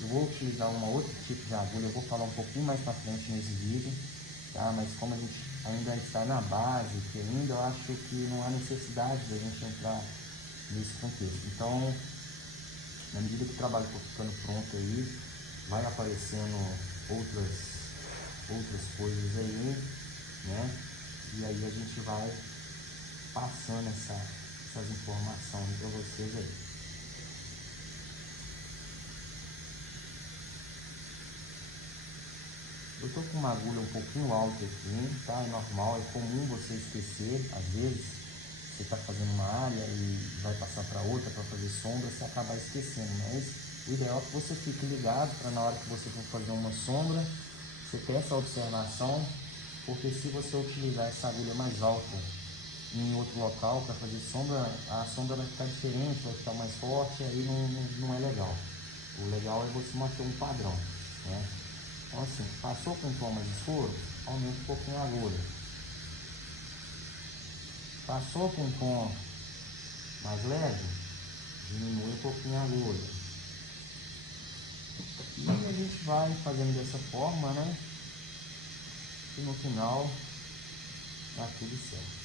eu vou utilizar uma outro tipo de agulha. Eu vou falar um pouquinho mais para frente nesse vídeo, tá? Mas como a gente ainda está na base, que ainda eu acho que não há necessidade da gente entrar nesse contexto. Então, na medida que o trabalho for ficando pronto aí, vai aparecendo outras coisas aí, né? E aí a gente vai passando essas informações para vocês aí. Eu tô com uma agulha um pouquinho alta aqui, tá? É normal, é comum você esquecer, às vezes você tá fazendo uma área e vai passar para outra para fazer sombra, você acaba esquecendo, mas o ideal é que você fique ligado para na hora que você for fazer uma sombra, você ter essa observação, porque se você utilizar essa agulha mais alta em outro local para fazer sombra, a sombra vai ficar diferente, vai ficar mais forte, aí não é legal. O legal é você manter um padrão, né? Então assim, passou com um tom mais escuro, aumenta um pouquinho a agulha. Passou com um tom mais leve, diminui um pouquinho a agulha. E a gente vai fazendo dessa forma, né? E no final dá tudo certo.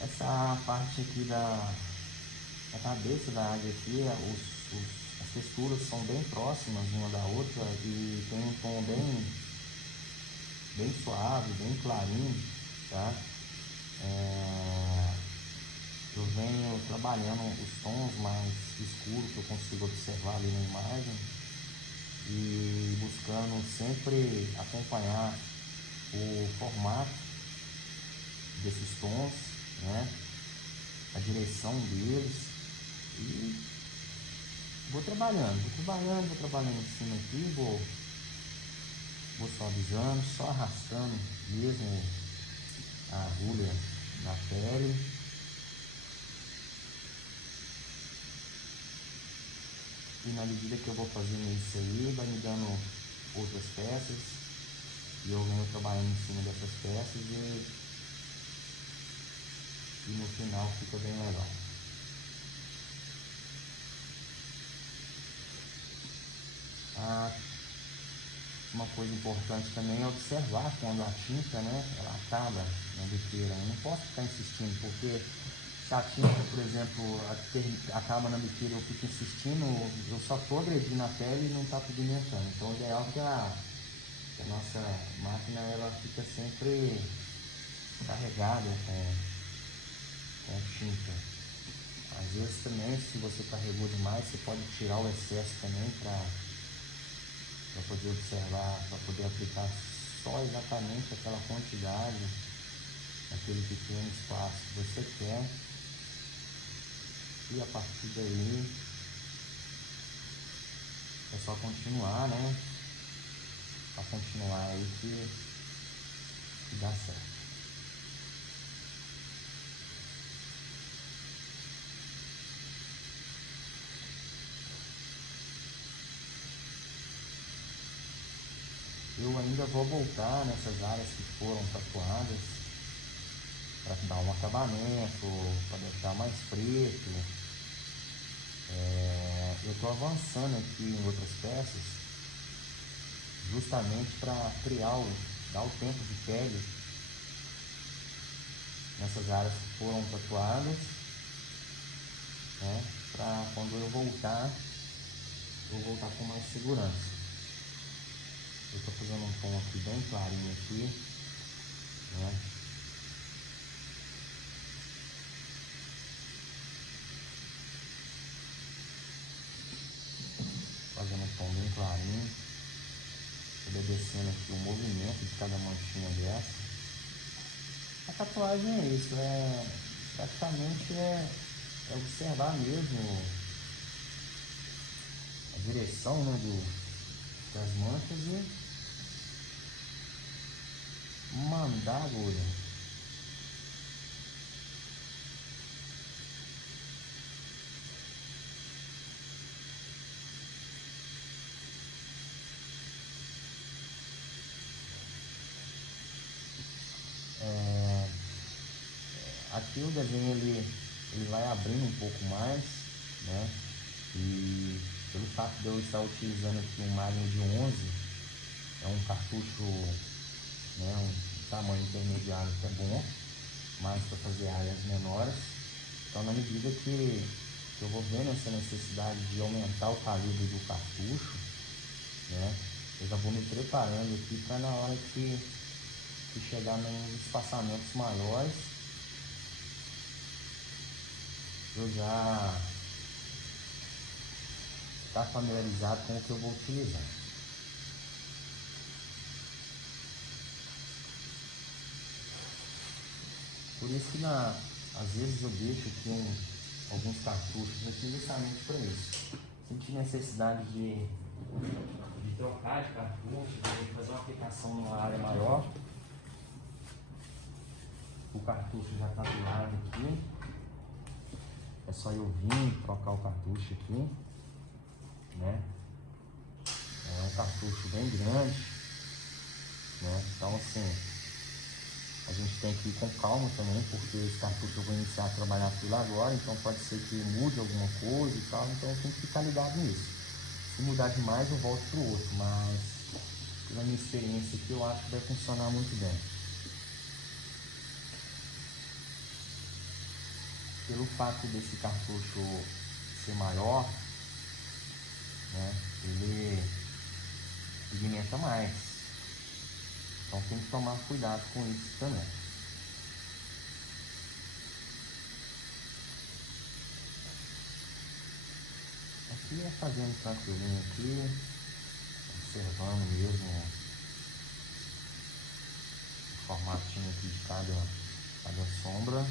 Essa parte aqui da cabeça da águia aqui, as texturas são bem próximas uma da outra e tem um tom bem suave, bem clarinho, tá? Eu venho trabalhando os tons mais escuros que eu consigo observar ali na imagem e buscando sempre acompanhar o formato desses tons, né? A direção deles e vou trabalhando em cima aqui, vou suavizando, só arrastando mesmo a agulha na pele. E na medida que eu vou fazendo isso aí, vai me dando outras peças e eu venho trabalhando em cima dessas peças e no final fica bem legal. Uma coisa importante também é observar quando a tinta, né, ela acaba na biqueira. Eu não posso ficar insistindo, porque se a tinta, por exemplo, acaba na biqueira e eu fico insistindo, eu só estou agredindo a pele e não está pigmentando. Então o ideal é que a nossa máquina ela fica sempre carregada com tinta. Às vezes também, se você carregou demais, você pode tirar o excesso também para poder observar, para poder aplicar só exatamente aquela quantidade, aquele pequeno espaço que você quer. E a partir daí é só continuar, né? Só continuar aí que dá certo. Eu ainda vou voltar nessas áreas que foram tatuadas para dar um acabamento, para deixar mais preto. Eu estou avançando aqui em outras peças justamente para dar o tempo de pele nessas áreas que foram tatuadas, né? Para quando eu vou voltar com mais segurança. Eu estou fazendo um tom aqui bem clarinho aqui, né? Fazendo um tom bem clarinho, obedecendo aqui o movimento de cada manchinha dessa. A tatuagem é isso, praticamente observar mesmo a direção, né, das manchas e mandar a agulha. Aqui o desenho ele vai abrindo um pouco mais, né? E pelo fato de eu estar utilizando aqui um Magnum de 11, é um cartucho, né, um tamanho intermediário que é bom, mas para fazer áreas menores. Então, na medida que eu vou vendo essa necessidade de aumentar o calibre do cartucho, né, eu já vou me preparando aqui para na hora que chegar nos espaçamentos maiores, eu já estar familiarizado com o que eu vou utilizar. Por isso que às vezes eu deixo aqui alguns cartuchos aqui justamente para isso. Sentir necessidade de trocar de cartucho, de fazer uma aplicação numa área maior. O cartucho já está do lado aqui. É só eu vir trocar o cartucho aqui, né? É um cartucho bem grande, né? Então assim, a gente tem que ir com calma também, porque esse cartucho eu vou iniciar a trabalhar por lá agora, então pode ser que mude alguma coisa e tal, então eu tenho que ficar ligado nisso. Se mudar demais eu volto pro outro, mas pela minha experiência aqui eu acho que vai funcionar muito bem. Pelo fato desse cartucho ser maior, né, ele pigmenta mais. Então tem que tomar cuidado com isso também. Aqui é fazendo tranquilinho aqui, observando mesmo o formatinho aqui de cada sombra.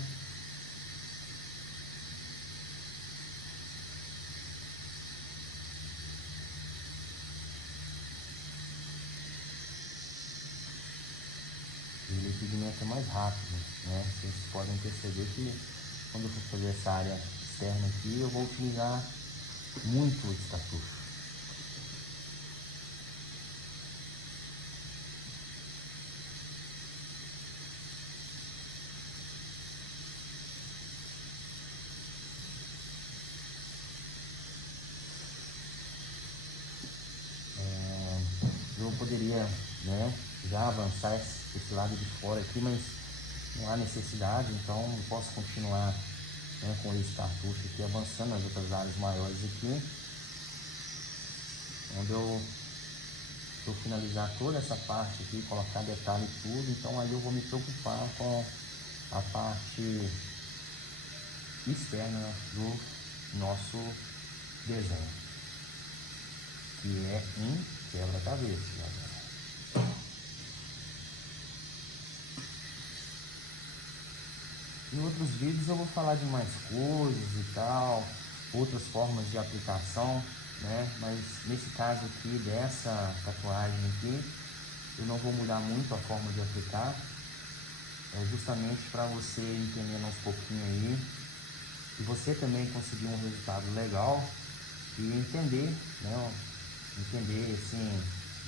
Ele pigmenta mais rápido, né? Vocês podem perceber que quando eu for fazer essa área externa aqui, eu vou utilizar muito esse cartucho. Eu poderia, né, já avançar esse lado de fora aqui, mas não há necessidade, então eu posso continuar, né, com esse cartucho aqui, avançando nas outras áreas maiores aqui, onde eu finalizar toda essa parte aqui, colocar detalhe e tudo, então aí eu vou me preocupar com a parte externa do nosso desenho, que é um quebra-cabeça, galera. Em outros vídeos eu vou falar de mais coisas e tal, outras formas de aplicação, né? Mas nesse caso aqui, dessa tatuagem aqui, eu não vou mudar muito a forma de aplicar, é justamente para você entendendo aos pouquinhos aí, e você também conseguir um resultado legal e entender, né? Entender assim,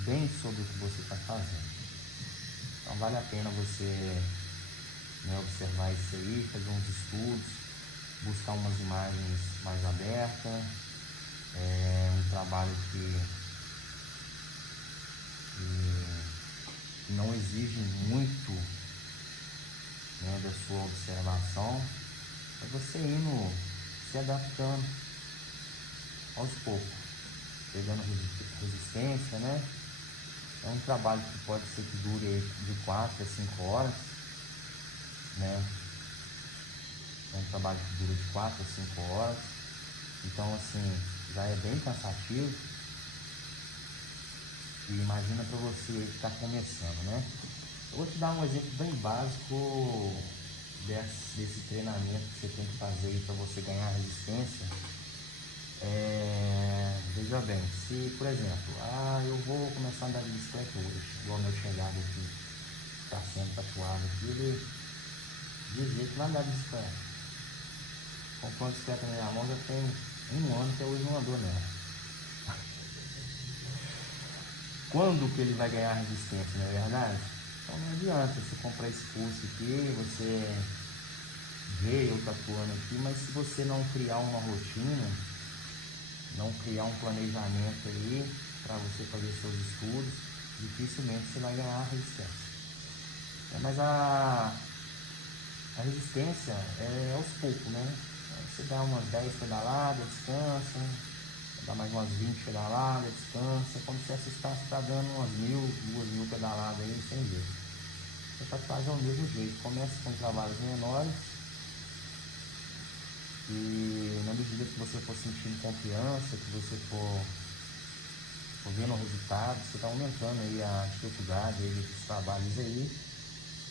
bem sobre o que você está fazendo. Então vale a pena você, né, observar isso aí, fazer uns estudos, buscar umas imagens mais abertas, um trabalho que não exige muito, né, da sua observação, é você indo se adaptando aos poucos, pegando resistência, né? É um trabalho que pode ser que dure de 4 a 5 horas, né? É um trabalho que dura de 4 a 5 horas, então assim, já é bem cansativo. E imagina para você que está começando, né? Eu vou te dar um exemplo bem básico desse treinamento que você tem que fazer para você ganhar resistência. Veja bem, se por exemplo, eu vou começar a andar de bicicleta hoje, igual meu chegado aqui, está sendo tatuado aqui, ele dizia que vai andar de bicicleta. Comprou uma bicicleta na minha mão já tem 1 ano que hoje não andou nela. Quando que ele vai ganhar resistência, não é verdade? Então não adianta você comprar esse curso aqui, você ver eu tatuando aqui, mas se você não criar uma rotina, não criar um planejamento aí para você fazer seus estudos, dificilmente você vai ganhar a resistência. Mas a resistência é aos poucos, né? Você dá umas 10 pedaladas, descansa, dá mais umas 20 pedaladas, descansa. Quando você assustar, você está dando umas 1.000, 2.000 pedaladas aí sem jeito. A tatuagem é o mesmo jeito, começa com trabalhos menores e na medida que você for sentindo confiança, que você for vendo o resultado, você está aumentando aí a dificuldade aí desses trabalhos aí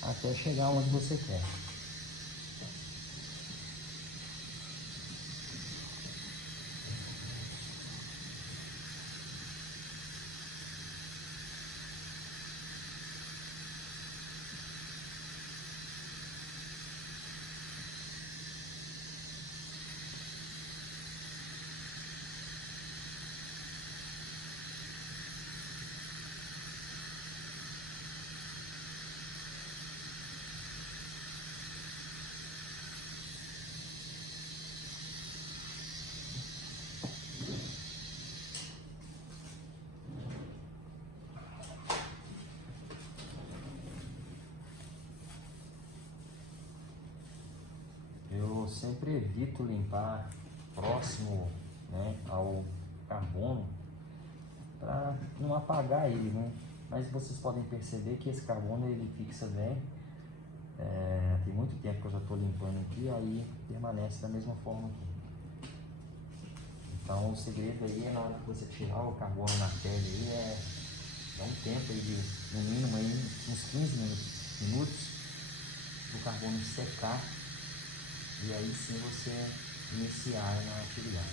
até chegar onde você quer. Eu sempre evito limpar próximo, né, ao carbono para não apagar ele, né? Mas vocês podem perceber que esse carbono ele fixa bem. Tem muito tempo que eu já estou limpando aqui, aí permanece da mesma forma aqui. Então o segredo aí é na hora que você tirar o carbono na pele aí, dá um tempo aí de no mínimo aí uns 15 minutos o carbono secar e aí sim você iniciar na atividade.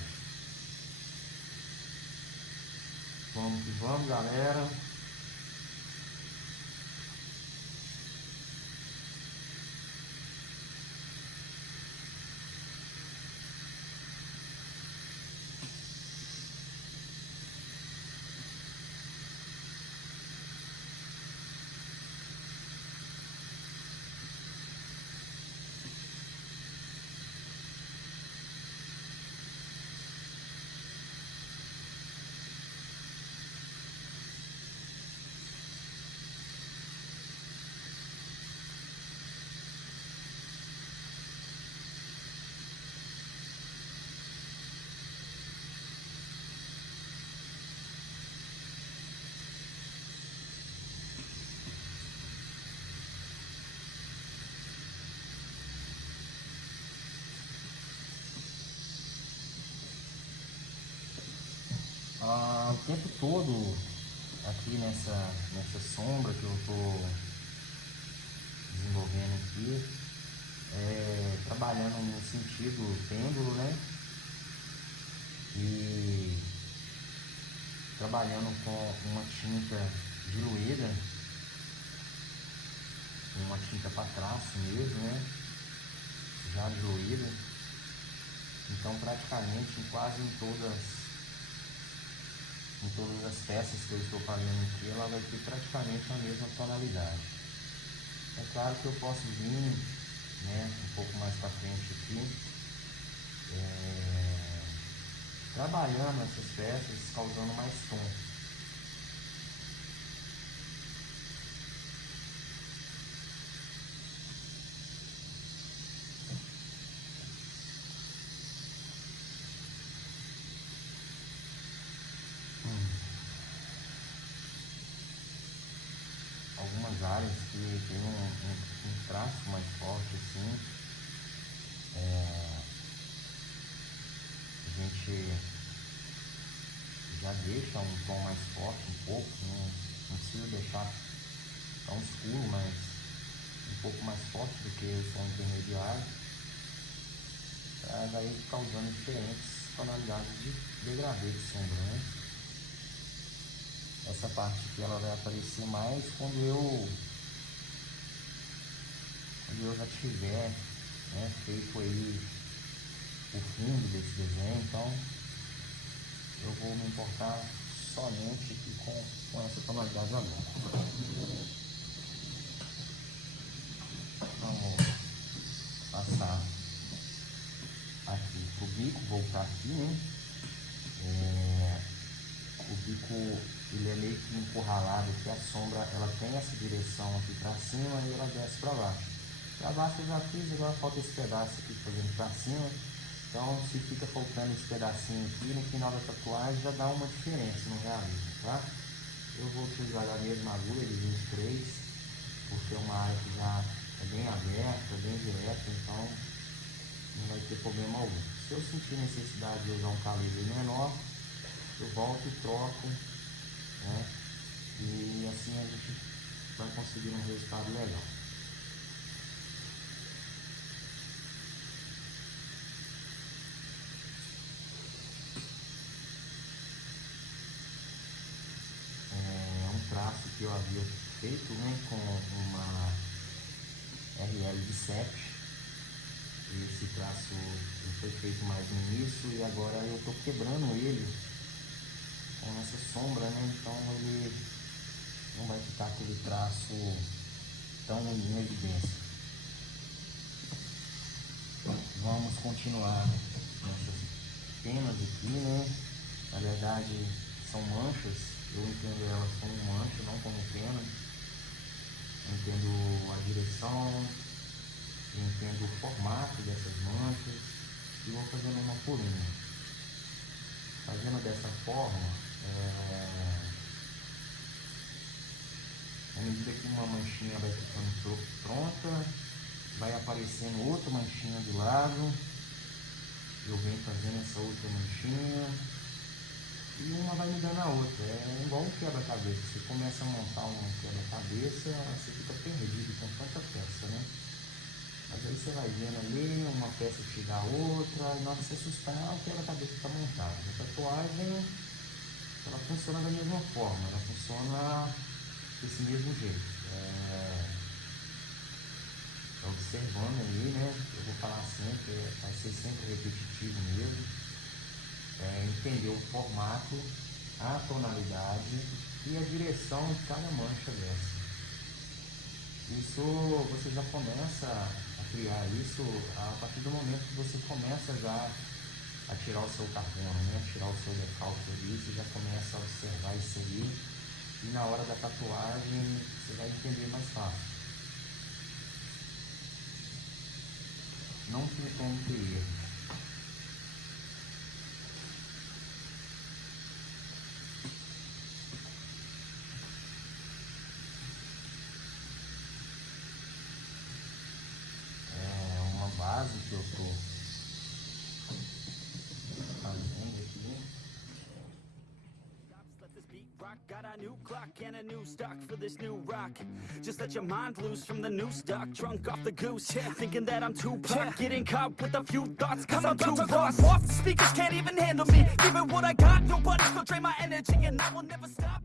Vamos que vamos, galera. O tempo todo aqui nessa sombra que eu estou desenvolvendo aqui, trabalhando no sentido pêndulo, né? E trabalhando com uma tinta diluída, uma tinta para traço mesmo, né? Já diluída. Então praticamente em todas as peças que eu estou fazendo aqui, ela vai ter praticamente a mesma tonalidade. É claro que eu posso vir, né, um pouco mais para frente aqui, trabalhando essas peças, causando mais tom. Algumas áreas que tem um traço mais forte assim, a gente já deixa um tom mais forte um pouco, não precisa deixar tão escuro, mas um pouco mais forte do que o tom intermediário, daí causando diferentes tonalidades de degradê de sombra, né? Essa parte aqui ela vai aparecer mais quando eu já tiver, né, feito aí o fundo desse desenho, então eu vou me importar somente aqui com essa tonalidade agora. Vamos passar bico voltar aqui, né? O bico, ele é meio que encurralado, que a sombra, ela tem essa direção aqui pra cima e ela desce pra baixo. Pra baixo eu já fiz, agora falta esse pedaço aqui fazendo pra cima. Então, se fica faltando esse pedacinho aqui, no final da tatuagem já dá uma diferença no realismo, tá? Eu vou utilizar a mesma agulha de 23, porque é uma área que já é bem aberta, bem direta, então não vai ter problema algum. Se eu sentir necessidade de usar um calibre menor, eu volto e troco, né? E assim a gente vai conseguir um resultado legal. É um traço que eu havia feito, né, com uma RL de 7. Esse traço foi feito mais no início e agora eu estou quebrando ele com essa sombra, né? Então ele não vai ficar aquele traço tão em evidência. Vamos continuar nessas penas aqui, né? Na verdade são manchas, eu entendo elas como mancha, não como pena. Eu entendo a direção, eu entendo o formato dessas manchas e vou fazendo uma por uma. Fazendo dessa forma, à medida que uma manchinha vai ficando pronta, vai aparecendo outra manchinha do lado, eu venho fazendo essa outra manchinha e uma vai mudando a outra. É igual um quebra-cabeça, você começa a montar um quebra-cabeça, você fica perdido com tanta peça, né? Mas aí você vai vendo ali, uma peça tira a outra, e na hora que você assustar, o quebra-cabeça está montado. A tatuagem, ela funciona da mesma forma, ela funciona desse mesmo jeito. Observando aí, né? Eu vou falar sempre, vai ser sempre repetitivo mesmo. Entender o formato, a tonalidade e a direção de cada mancha dessa. Isso você já começa a criar isso a partir do momento que você começa já a tirar o seu carbono, né? Tirar o seu decalque ali, você já começa a observar isso aí e na hora da tatuagem você vai entender mais fácil. Não tem erro. Base que eu tô fazendo aqui. Let this beat rock, got a new clock and a new stock for this new rock. Just let your mind loose from the new stock, drunk off the goose, yeah. Thinking that I'm too pop, getting caught with a few thoughts, cause I'm too lost. Off the speakers can't even handle me, giving what I got, nobody's gonna drain my energy, and I will never stop.